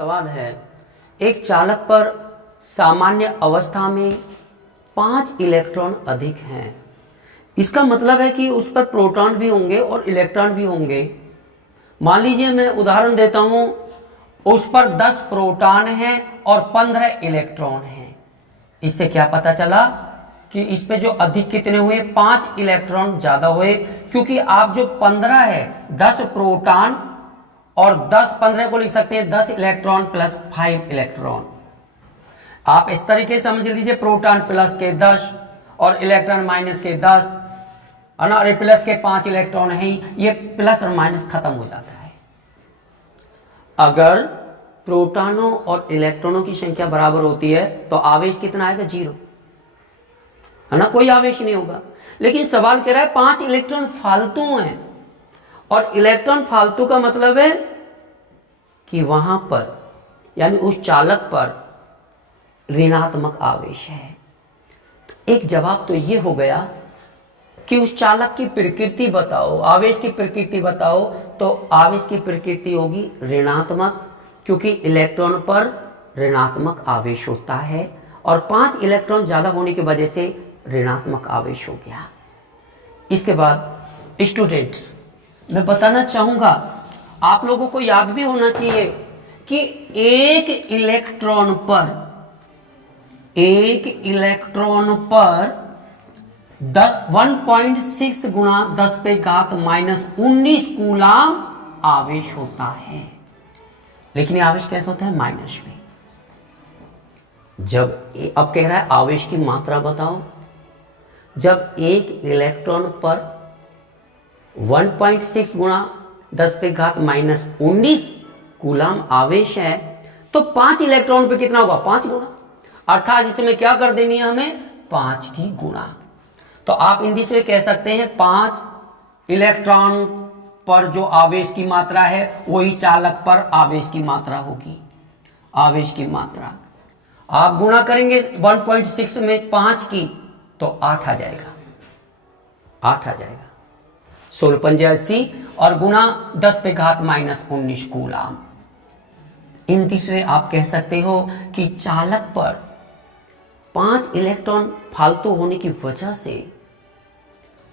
सवाल है, एक चालक पर सामान्य अवस्था में 5 इलेक्ट्रॉन अधिक हैं। इसका मतलब है कि उस पर प्रोटॉन भी होंगे और इलेक्ट्रॉन भी होंगे। मान लीजिए मैं उदाहरण देता हूं, उस पर 10 प्रोटॉन हैं और 15 इलेक्ट्रॉन हैं। इससे क्या पता चला कि इस पे जो अधिक कितने हुए, 5 इलेक्ट्रॉन ज्यादा हुए, क्योंकि आप जो 15 है 10 प्रोटॉन और 10 15 को लिख सकते हैं 10 इलेक्ट्रॉन प्लस 5 इलेक्ट्रॉन। आप इस तरीके से समझ लीजिए, प्रोटॉन प्लस के 10 और इलेक्ट्रॉन माइनस के 10 है ना, और प्लस के 5 इलेक्ट्रॉन है, ये प्लस और माइनस खत्म हो जाता है। अगर प्रोटॉनों और इलेक्ट्रॉनों की संख्या बराबर होती है तो आवेश कितना आएगा, 0 है ना, कोई आवेश नहीं होगा। लेकिन सवाल कह रहा है 5 इलेक्ट्रॉन फालतू हैं, और इलेक्ट्रॉन फालतू का मतलब है कि वहां पर यानी उस चालक पर ऋणात्मक आवेश है। तो एक जवाब तो ये हो गया कि उस चालक की प्रकृति बताओ, आवेश की प्रकृति बताओ, तो आवेश की प्रकृति होगी ऋणात्मक, क्योंकि इलेक्ट्रॉन पर ऋणात्मक आवेश होता है, और 5 इलेक्ट्रॉन ज्यादा होने की वजह से ऋणात्मक आवेश हो गया। इसके बाद स्टूडेंट्स, मैं बताना चाहूंगा, आप लोगों को याद भी होना चाहिए कि एक इलेक्ट्रॉन पर 1.6 गुणा 10 पे घात -19 कूलाम आवेश होता है। लेकिन ये आवेश कैसे होता है, माइनस में। जब अब कह रहा है आवेश की मात्रा बताओ, जब एक इलेक्ट्रॉन पर 1.6 गुणा 10 पे घात -19 कूलाम आवेश है, तो 5 इलेक्ट्रॉन पे कितना होगा, 5 गुणा, अर्थात इसमें क्या कर देनी है हमें, 5 की गुणा। तो आप हिंदी से कह सकते हैं 5 इलेक्ट्रॉन पर जो आवेश की मात्रा है वही चालक पर आवेश की मात्रा होगी। आवेश की मात्रा आप गुणा करेंगे 1.6 में 5 की तो 8 आ जाएगा, 8 आ जाएगा, 16 और गुणा 10 पे घात -19 कूलाम। इन तीसरे आप कह सकते हो कि चालक पर 5 इलेक्ट्रॉन फालतू होने की वजह से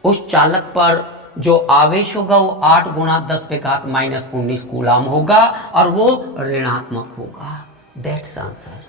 उस चालक पर जो आवेश होगा वो 8 गुणा 10 पे घात -19 कूलाम होगा, और वो ऋणात्मक होगा। That's answer.